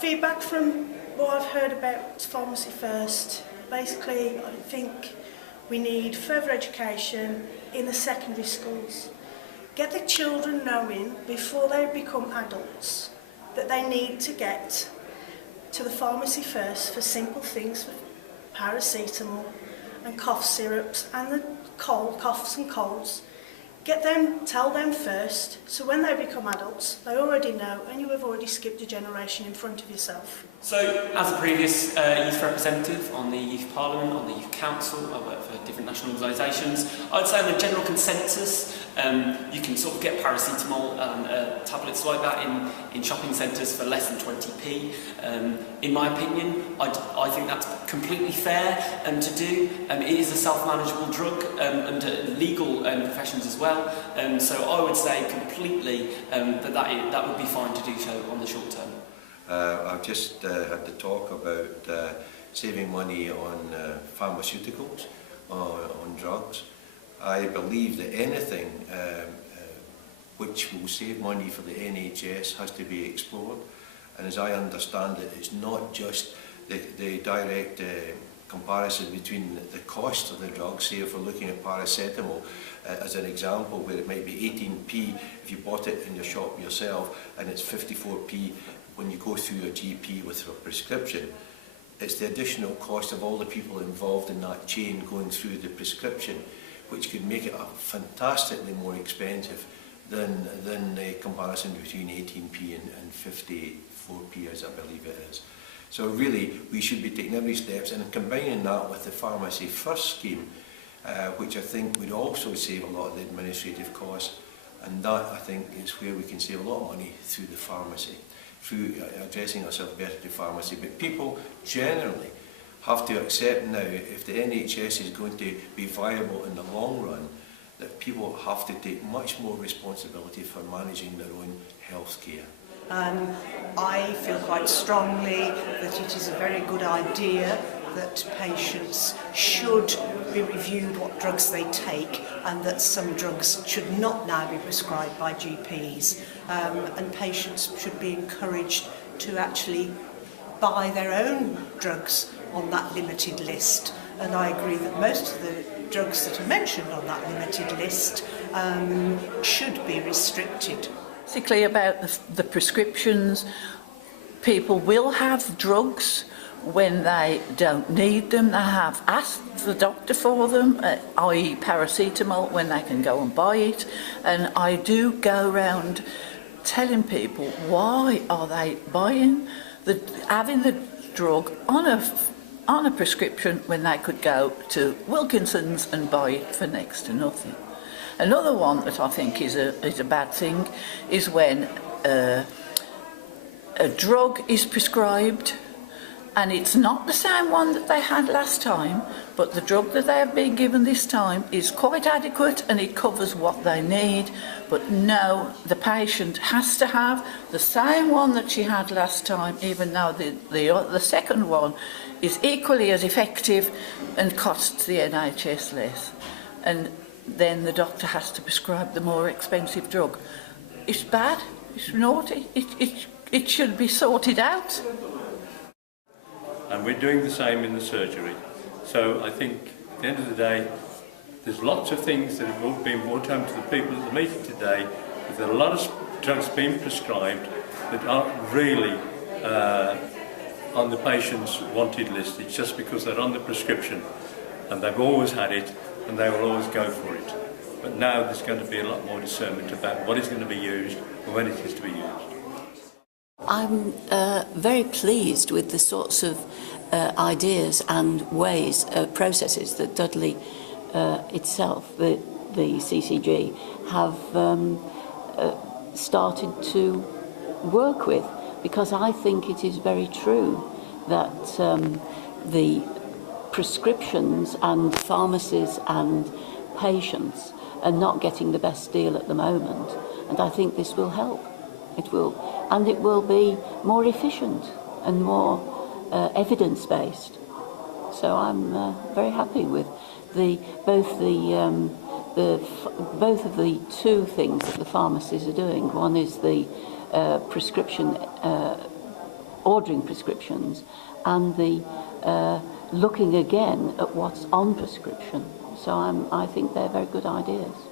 Feedback from what I've heard about Pharmacy First. Basically, I think we need further education in the secondary schools. Get the children knowing before they become adults that they need to get to the pharmacy first for simple things, for paracetamol and cough syrups and the coughs and colds. Tell them first, so when they become adults, they already know, and you have already skipped a generation in front of yourself. So, as a previous youth representative on the Youth Parliament, on the Youth Council, I work for different national organisations, I'd say on the general consensus, you can sort of get paracetamol and tablets like that in shopping centres for less than 20p. In my opinion, I think that's completely fair to do. It is a self-manageable drug under legal professions as well. So I would say completely that would be fine to do so on the short term. I've just had the talk about saving money on pharmaceuticals, on drugs. I believe that anything which will save money for the NHS has to be explored. And as I understand it, it's not just the direct comparison between the cost of the drug. Say if we're looking at paracetamol as an example, where it might be 18p if you bought it in your shop yourself, and it's 54p when you go through your GP with a prescription. It's the additional cost of all the people involved in that chain going through the prescription, which could make it fantastically more expensive than the comparison between 18p and 54p, as I believe it is. So really, we should be taking every steps and combining that with the Pharmacy First scheme, which I think would also save a lot of the administrative costs, and that I think is where we can save a lot of money through the pharmacy, through addressing ourselves better to pharmacy. But people generally have to accept now, if the NHS is going to be viable in the long run, that people have to take much more responsibility for managing their own health care. I feel quite strongly that it is a very good idea that patients should be reviewed what drugs they take, and that some drugs should not now be prescribed by GPs, and patients should be encouraged to actually buy their own drugs on that limited list. And I agree that most of the drugs that are mentioned on that limited list should be restricted. Basically about the prescriptions, people will have drugs when they don't need them. They have asked the doctor for them, i.e. paracetamol, when they can go and buy it. And I do go around telling people why are they having the drug on a prescription when they could go to Wilkinson's and buy it for next to nothing. Another one that I think is a bad thing is when a drug is prescribed and it's not the same one that they had last time, but the drug that they have been given this time is quite adequate and it covers what they need. But no, the patient has to have the same one that she had last time, even though the second one is equally as effective and costs the NHS less. And then the doctor has to prescribe the more expensive drug. It's bad, it's naughty, it should be sorted out. And we're doing the same in the surgery. So I think at the end of the day, there's lots of things that have been brought home to the people at the meeting today. There's a lot of drugs being prescribed that aren't really on the patient's wanted list. It's just because they're on the prescription and they've always had it and they will always go for it. But now there's going to be a lot more discernment about what is going to be used and when it is to be used. I'm very pleased with the sorts of ideas and ways, processes that Dudley itself, the CCG, have started to work with, because I think it is very true that the prescriptions and pharmacies and patients are not getting the best deal at the moment, and I think this will help. It will be more efficient and more evidence-based. So I'm very happy with both of the two things that the pharmacies are doing. One is the prescription, ordering prescriptions, and the looking again at what's on prescription. So I think they're very good ideas.